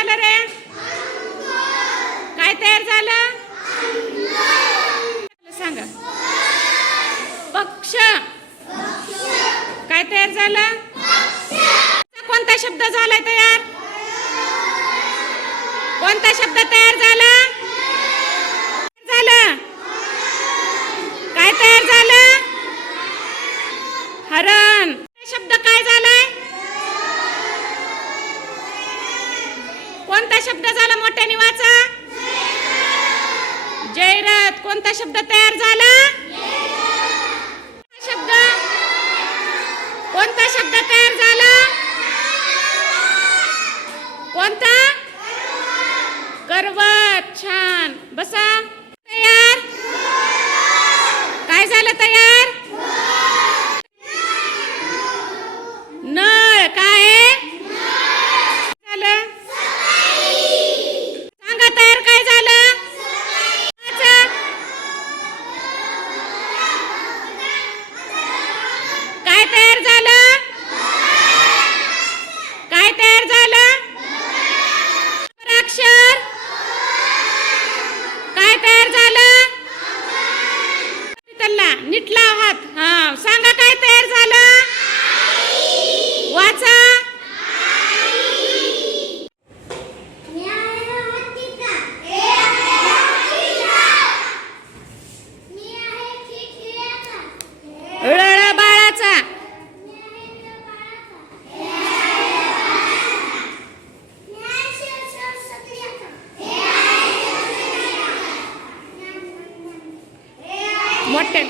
झालं रे? काय तयार झालं? सांगा. पक्ष. काय तयार झालं? कोणता शब्द झालाय तयार? कोणता शब्द तयार झाला? काय तयार झालं? हरण. शब्द काय झालाय? कोणता शब्द झाला? मोठ्याने वाचा. जयरथ. कोणता शब्द तयार झाला? शब्द. कोणता शब्द तयार झाला? कोणता? करवत. छान. बसा. तयार. काय झालं तयार? नळ. काय झालं? सांगा तयार काय झालं? काय तयार झालं? काय तयार झालं? अक्षर. काय तयार झालं? नीटला हात. हा सांगा काय तयार झालं? वाचा. ळ बाळाचा. मोठे